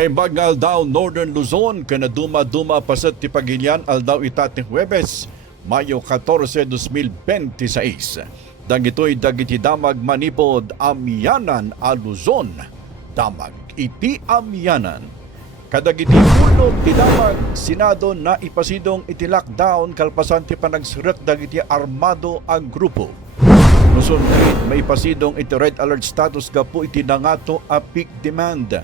Naimbag nga aldaw Northern Luzon kana duma-duma pasat ti pagilian aldaw itat ni Huwebes, Mayo 14, 2026. Dagitoy dagiti damag manipod Amianan a Luzon. Damag iti Amianan. Kadagiti ulo ti damag Senado na ipasidong iti lockdown kalpasan ti panagsirak dagiti armado a grupo. Luzon may pasidong iti red alert status gapu iti nangato a peak demand.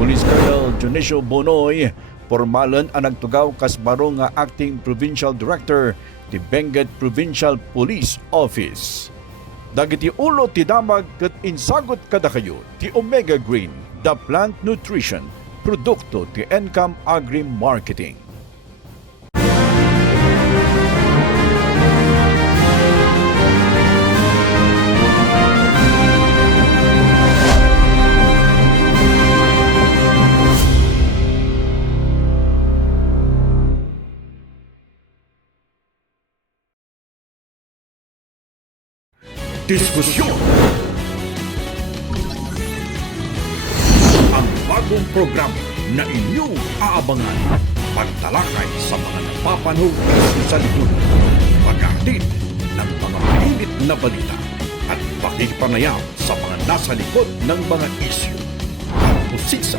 Police Colonel Dionisio Bonoy formalan ang nagtugaw kasbaro nga acting provincial director ti Benguet Provincial Police Office. Dagiti ulo ti damag ket insagot kada kayo ti Omega Green, the plant nutrition, produkto ti Encam Agri Marketing. Diskusyon. Ang bagong programa na inyong aabangan. Pagtalakay sa mga napapanahog sa lipunan. Paghahatid ng mga mainit na balita at pakikipanayam sa mga nasa likod ng mga isyu. At pusisa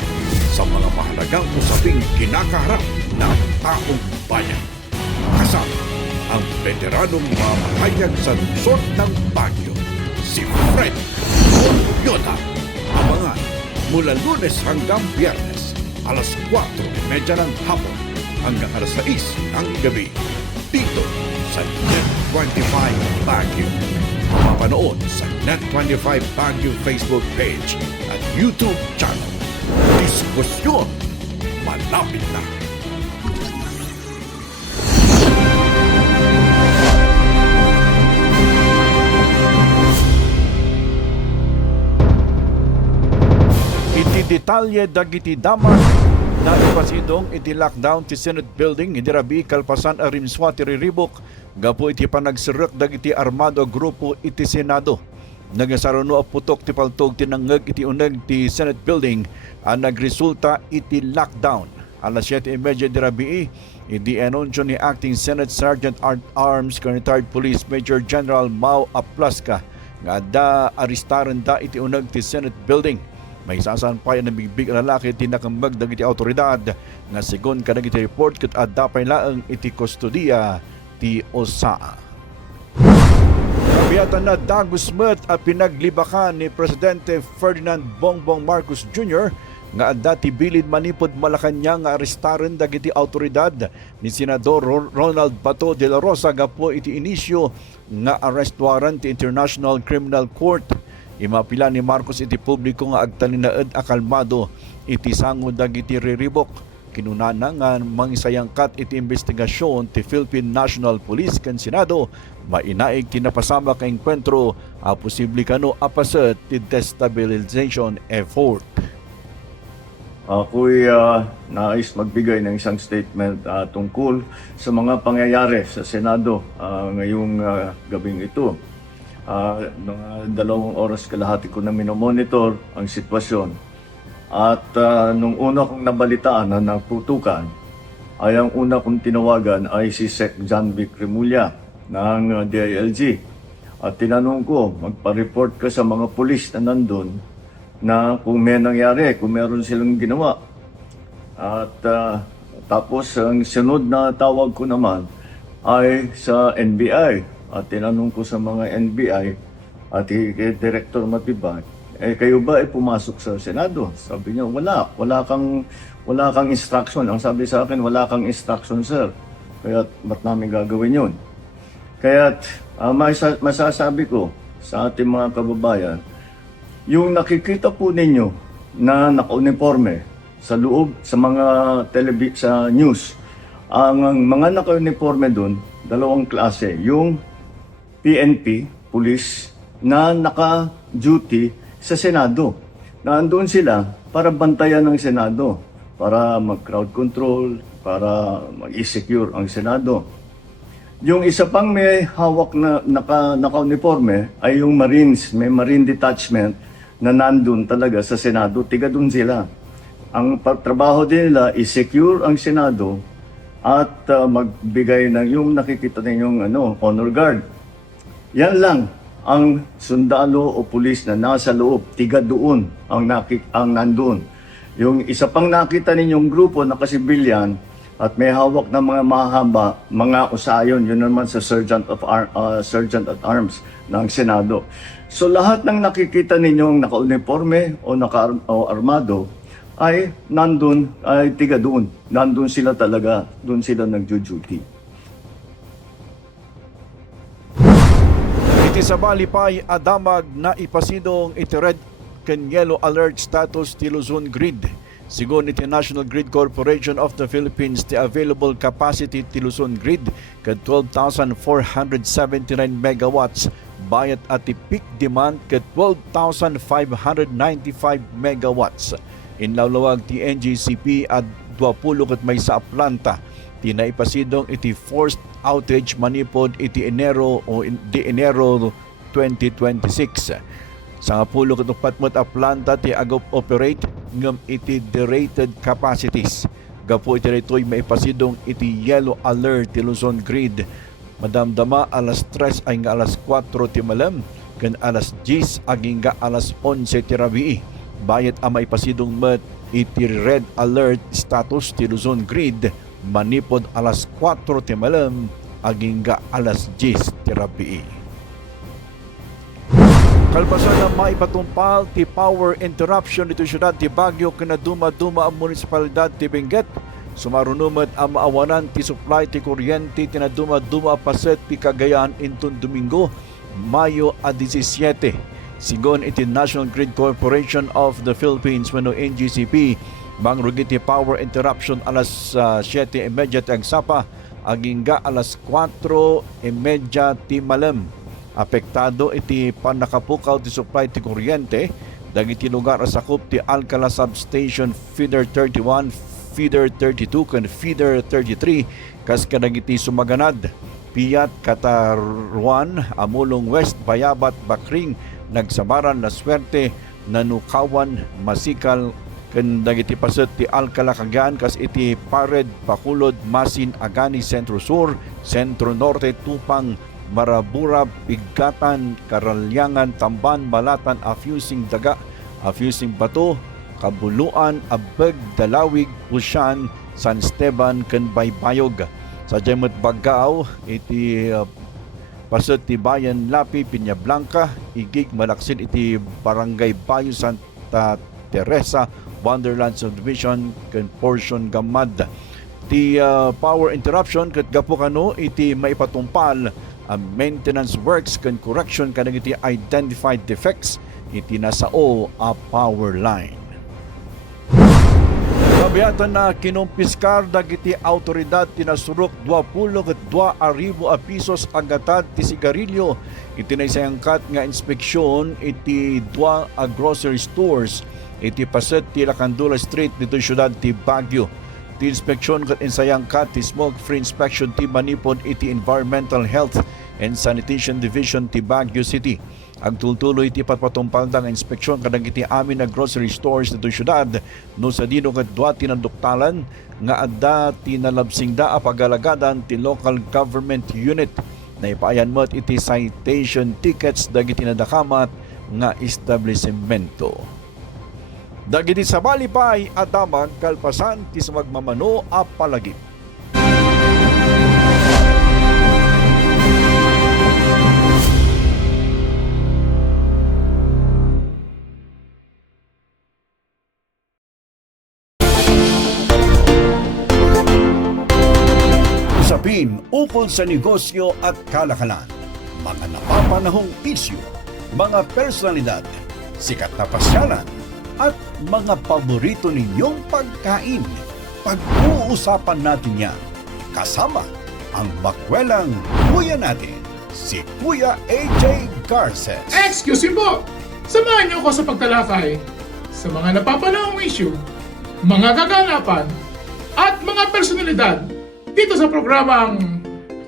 sa mga mahalagang usaping kinakaharap ng taong bayan. Kasama ang veteranong mamahayag sa lungsod ng Baguio, si Fred Yoda. Abangan mula Lunes hanggang Biyernes, alas 4:30 ng hapon hanggang alas 6 ng gabi. Dito sa Net 25 Baguio. Mapanood sa Net 25 Baguio Facebook page at YouTube channel. Diskusyon malapit na. Detalye dagiti damag na ipasidong iti lockdown ti Senate Building hindi rabi kalpasan a rimswa ti riribok gapo iti panagsirak dagiti armado grupo iti Senado. Nagasaruno a putok ti paltog tinangag iti uneg ti Senate Building ang nagresulta iti lockdown. Alas 7:30 di rabi idi anunsyo ni Acting Senate Sergeant Arms Retired Police Major General Mau Aplasca nga da aristaran da iti uneg ti Senate Building. May sasampay ng bigbig lalaki tinakambag dagiti autoridad nga sigon kadagiti report ket addapay laeng iti kustodiya ti OSA. Kabiyatan na dagusmet at pinaglibakan ni Presidente Ferdinand Bongbong Marcos Jr. nga adda ti bilid manipod Malacañang nga arestaren dagiti autoridad ni Senador Ronald Bato de la Rosa gapo iti inisyo nga arrest warrant ti International Criminal Court. Imapila ni Marcos iti publiko nga agtalinaed a kalmado iti sango dagiti riribok. Kinunana nga mangisayangkat iti investigasyon ti Philippine National Police ken Senado mainaig tinapasama ka engkwentro a posible kano apaset ti destabilization effort. Ako'y nais magbigay ng isang statement tungkol sa mga pangyayari sa Senado ngayong gabing ito. Mga 2 oras kalahati ko na minomonitor ang sitwasyon. At nung una kong nabalitaan na naputukan, ay ang una kong tinawagan ay si Sec. John Vic Remulla ng DILG. At tinanong ko, magpa-report ka sa mga pulis na nandun na kung may nangyari, kung meron silang ginawa. At tapos ang sunod na tawag ko naman ay sa NBI. At tinanong ko sa mga NBI at kay Director Matibag, kayo ba ay pumasok sa Senado? Sabi niya, wala kang instruction. Ang sabi sa akin, wala kang instruction, sir. Kaya ba't namin gagawin yun? Kaya masasabi ko sa ating mga kababayan, yung nakikita po ninyo na naka-uniforme sa loob, sa mga sa news, ang mga naka-uniforme doon, 2 klase. Yung PNP, police, na naka-duty sa Senado. Naandoon sila para bantayan ng Senado, para mag-crowd control, para mag-secure ang Senado. Yung isa pang may hawak na naka-uniforme ay yung Marines, may Marine Detachment na nandun talaga sa Senado, tiga dun sila. Ang trabaho din nila is secure ang Senado at magbigay ng yung nakikita ninyong honor guard. Yan lang ang sundalo o pulis na nasa loob, tiga doon ang nandoon. Yung isa pang nakita ninyong grupo na kasibilyan at may hawak na mga mahaba, mga usayon, yun naman sa Sergeant at Arms ng Senado. So lahat ng nakikita ninyong naka-uniforme o naka-armado ay nandun, ay tiga doon. Nandun sila talaga, doon sila nagjo-duty. Iti sa Balipay, adamag na ipasidong iti red ken yellow alert status ti Luzon Grid. Sigon iti National Grid Corporation of the Philippines, the available capacity ti Luzon Grid ket 12,479 megawatts, bayat at ti peak demand ket 12,595 megawatts. Inlawlawag ti NGCP at 20 ket maysa a planta ti naipasidong iti forced outage manipod iti Enero o di Enero 2026. Sa 10 ket 4 a planta ti operate ngem iti derated capacities. Gapo iti daytoy maipasidong iti yellow alert ti Luzon Grid. Madamdama alas 3 ay nga alas 4 ti malam ken alas 10 aging nga alas 11 ti rabii. Bayat ang maipasidong met iti red alert status ti Luzon Grid manipod alas 4 ti malam aging nga alas 10 ti rabii. Kalpasan na maipatumpal ti power interruption dito syudad ti Baguio kana duma-duma ang munisipalidad ti Benguet. Sumarunumet ang maawanan ti supply ti kuryente ti na duma-duma paset ti Cagayan inton Domingo, Mayo a 17. Sigon iti National Grid Corporation of the Philippines wenno NGCP, mangrugi ti power interruption alas 7:30 ti agsapa aging ga alas 4:30 ti malam. Apektado iti panakapukaw ti supply ti kuryente dagiti lugar sakop ti Alcala Substation Feeder 31, Feeder 32 ken Feeder 33 kas kadagiti sumaganad. Piyat, Kataruan, Amulong West, Bayabat, Bakring, Nagsabaran, Laswerte, Nanukawan, Masikal ken dagiti paset ti Alcala Cagayan kas iti Pared, Bacolod, Masin, Agani, Sentro Sur, Sentro Norte, Tupang, Marabura, Bigatan, Karalyangan, Tamban, Malatan, Afusing Daga, Afusing Bato, Kabuluan, Abeg, Dalawig, Usyan, San Esteban, ken Baybayog. Sa Jemot Bagao, iti paset ti Bayan Lapi, Piña Blanca, Igig, Malaksin, iti Barangay Bayo, Santa Teresa, Wonderland Subdivision, ken portion Gamad. Ti power interruption ket gapo kano iti maipatumpal maintenance works ken correction kanang iti identified defects iti nasao a power line. Kabiyatan na kinumpiskar dagiti autoridad tinasurok 22,000 pesos agatad ti sigarilyo. Iti naisayangkat nga inspeksyon iti 2 grocery stores iti paset ti Lacandula Street dito syudad ti Baguio. Ti inspeksyon ket insayangkat ti smoke-free inspection ti manipod iti Environmental Health and Sanitation Division ti Baguio City. Agtultuloy ti patpatumpaldang inspeksyon kadang iti amin na grocery stores dito syudad no sa dino ket dua tinaduktalan nga adda tinalabsingda a pagalagadan ti local government unit na ipaayan met iti citation tickets dagiti nadakamat nga establishmento. Dagiti sa Balipay adamag kalpasan ti sumagmamano a palagip. Usapin ukol sa negosyo at kalakalan, mga napapanahong isyu, mga personalidad, sikat na pasyalan, at mga paborito ninyong pagkain. Pag-uusapan natin yan kasama ang bakwelang kuya natin, si Kuya AJ Garces. Excuse me po! Samahan niyo ako sa pagtalakay sa mga napapanahong issue, mga kaganapan, at mga personalidad dito sa programang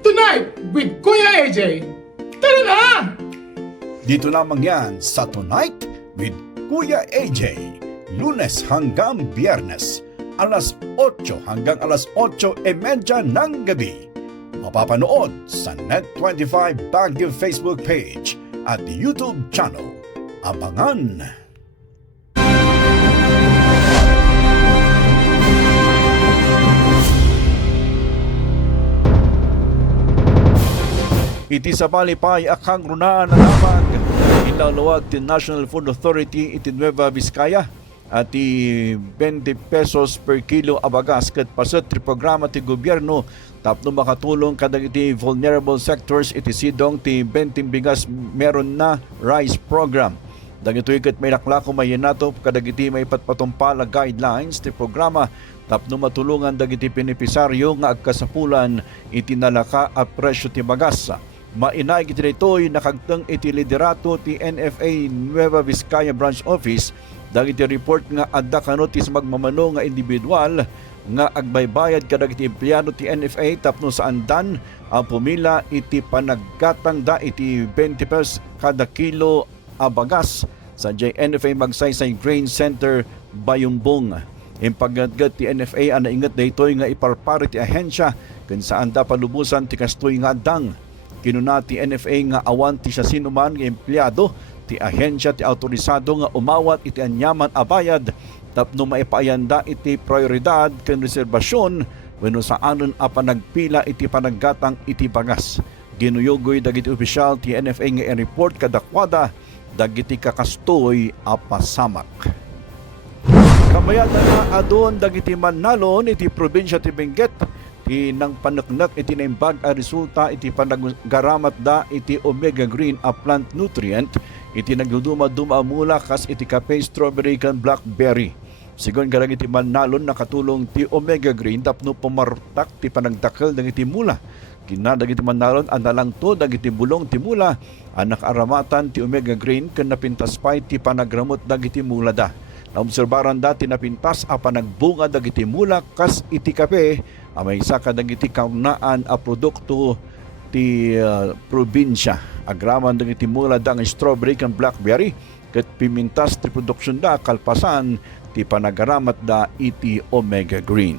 Tonight with Kuya AJ. Tara na! Dito lamang yan sa Tonight with Kuya AJ. Lunes hanggang Biyernes, alas 8 hanggang alas 8:30 ng gabi. Mapapanood sa Net25 Baguio Facebook page at YouTube channel. Abangan! Iti sa palipay akang runaan na lamang inalawag ti National Food Authority iti Nueva Vizcaya at ti 20 pesos per kilo abagas ket paset ti programa ti gobyerno tapno makatulong kadag iti vulnerable sectors iti sidong ti 20 bigas meron na rice program. Dagitoy ket may laklako mayenato kadag iti may patpatumpala guidelines ti programa tapno matulungan dagiti benepisaryo nga agkasapulan iti nalaka a presyo ti bagas. Mainaig iti daytoy nakagteng iti liderato ti NFA Nueva Vizcaya Branch Office dagiti report nga adda kanot tis magmamano nga individual nga agbaybayad kadag iti empleyado ti NFA tapno sa andan ang pumila iti panaggatang da iti 20 pesos kada kilo abagas sa NFA Magsaysay Grain Center Bayumbong. Impaggadgad ti NFA ang naingat daytoy nga iparparo ti ahensya ken saan da palubusan ti kastoy nga addang. Kinuna ti NFA nga awan ti siya sinuman nga empleyado ti ahensya ti autorisado nga umawat iti anyaman abayad tapno maipaayanda iti prioridad ken reserbasyon wenno saanen a panagpila iti panaggatang iti bagas. Ginuyogoy dagiti opisyal ti NFA nga i-report kadakwada dagiti kakastoy a pasamak. Kamayad na adon dagiti Manalon iti probinsya ti Benguet ti nang panaknak iti naimbag a resulta iti panagaramat da iti omega green a plant nutrient iti nagduduma-duma mula kas iti kape, strawberry kan blackberry. Sigon kadag iti Manalon nakatulong ti omega green tapno pumartak ti panagdakkel dagiti mula. Kinadag iti Manalon analang to dagiti bulong ti mula anak aramatan ti omega green ken napintas pay ti panagramot dagiti mula da. Naobserbaran dati napintas a panagbunga dagiti mula kas iti kape amay isa kadagiti kaunaan a produkto ti probinsya. Agraman dagiti mula da nga strawberry kan blackberry ket pimintas ti produksyon da kalpasan ti panagaramat da iti omega green.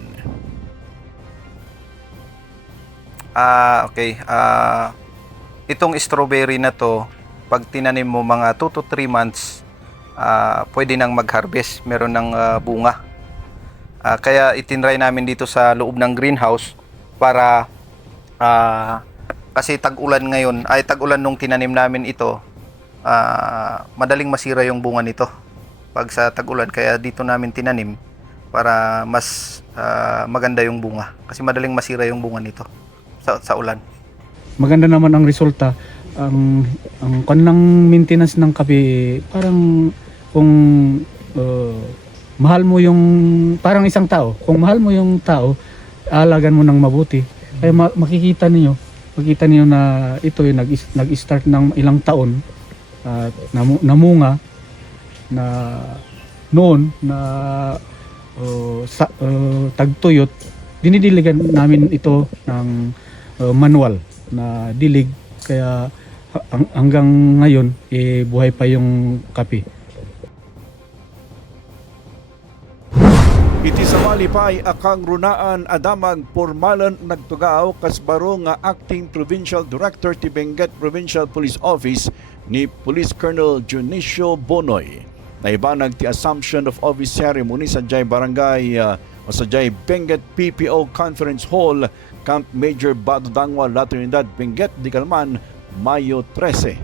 Okay. Itong strawberry na to, pag tinanim mo mga 2 to 3 months, pwede nang mag-harvest. Meron ng bunga. Kaya itinry namin dito sa loob ng greenhouse para kasi tag-ulan ngayon, ay tag-ulan nung tinanim namin ito, madaling masira yung bunga nito pag sa tag-ulan. Kaya dito namin tinanim para mas maganda yung bunga. Kasi madaling masira yung bunga nito sa ulan. Maganda naman ang resulta. Ang kanilang maintenance ng kape, parang kung mahal mo yung, parang isang tao, kung mahal mo yung tao, alagan mo ng mabuti. Kaya makikita niyo na ito yung nag-start ng ilang taon at namunga na noon na tagtuyot. Dinidiligan namin ito ng manual na dilig, kaya hanggang ngayon buhay pa yung kape. Iti sa malipay akang runaan adamag pormalan nagtugaw kasbaro nga acting provincial director ti Benguet Provincial Police Office ni Police Colonel Junicio Bonoy. Naibanag ti assumption of office ceremony sa Jay Barangay o sa Jay Benguet PPO Conference Hall, Camp Major Badudangwa, La Trinidad, Benguet, Dicalman, Mayo 13.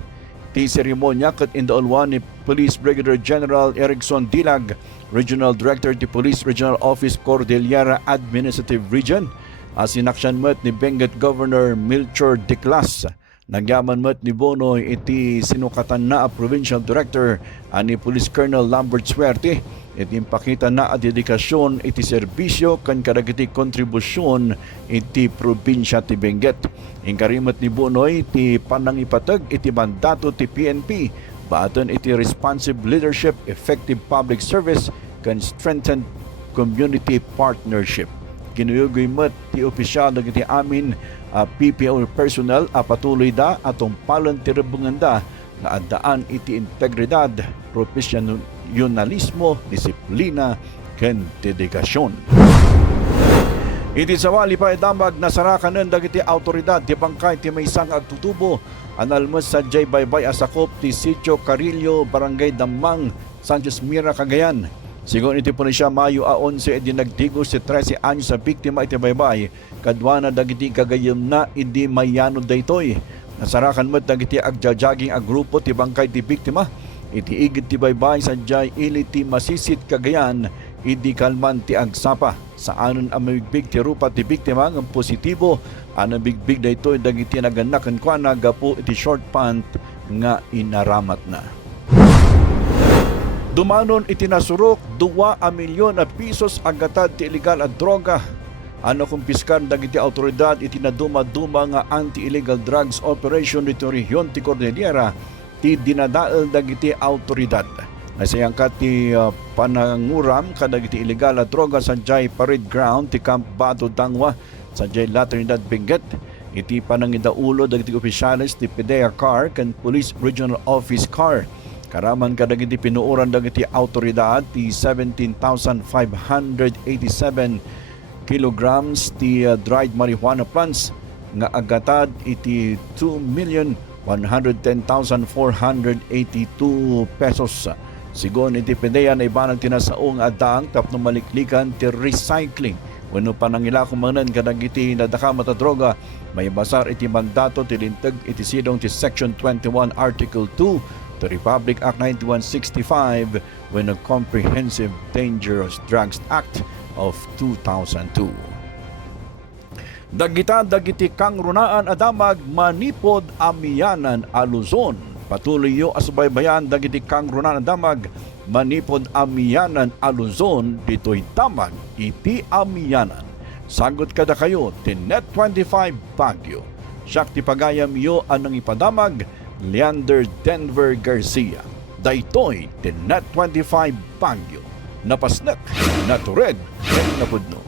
Ti seremonya ket indaolwan ni Police Brigadier General Erickson Dilag, Regional Director ti Police Regional Office Cordillera Administrative Region. Sinaksyan met ni Benguet Governor Melchor Diclas. Nagyaman met ni Bonoy iti sinukatan na a Provincial Director ani Police Colonel Lambert Suerte. Iti impakita na a dedikasyon iti serbisyo kan kadagiti kontribusyon iti probinsya ti Benguet. Ingkarimet ni Bonoy ti panangipatag iti mandato ti PNP baton iti responsive leadership, effective public service kan strengthened community partnership. Kinuyugoy met ti opisyal dagiti amin PPO personnel patuloy da atong palon ti rebunganda nga addaan iti integridad, profesionalismo, disiplina, ken dedikasyon. Iti sawali pa damag nasarakanen dagiti autoridad ti bangkay ti maysang agtutubo analmas sa Jay Baybay asakop ti Sitio Carillo, Barangay Damang, Sanchez Mira, Cagayan. Sigon iti punisya Mayo a 11 edi nagtigos si 13 anyos sa biktima iti Baybay kadwa na dagiti kagayem na idi mayano daytoy. Nasarakan met dagiti agjajaging a grupo ti bangkay ti biktima iti igid ti Baybay sa Jay ili ti Masisit, Cagayan idi kalman ti agsapa sa anon ang mabigbig ti rupa ti biktima ng positibo ang bigbig daytoy dagiti naganakan kwa nagapo iti short pant nga inaramat na. Dumanon itinasurok 2 milyon na pisos agatad ti illegal at droga. Ano kumpiskan dagiti autoridad itinaduma-duma nga anti-illegal drugs operation dito rehiyon ti Cordillera ti dinadael dagiti autoridad. Nasayangkat ti pananguram kadagiti illegal at droga sa Jay Parade Ground ti Camp Bato Dangwa sa Jay La Trinidad, Benguet. Iti panangidaulo dagiti opisyalis ti PDEA car kan Police Regional Office car. Karaman kadagiti pinuuran dagiti autoridad ti 17,587 kilograms ti dried marijuana plants nga agatad iti 2,110,482 pesos. Sigon iti PDEA na ibanang tinasaong adaang tapno maliklikan ti recycling. Wano panangila kumanan kadagiti nadakamat a droga may basar iti mandato ti lintag iti sidong ti Section 21 Article 2 the Republic Act 9165 when a Comprehensive Dangerous Drugs Act of 2002. Dagiti kang runaan adamag manipod amiyanan a Luzon. Patuloy yo asubaybayan dagiti kang runaan adamag manipod amiyanan a Luzon dito'y damag iti amiyanan. Sagot kada kayo ti Net 25 Baguio. Siyak ti pagayam yo anang ipadamag Leander Denver Garcia. Daytoy ti Net 25 Baguio. Napasnek, natured, napudno.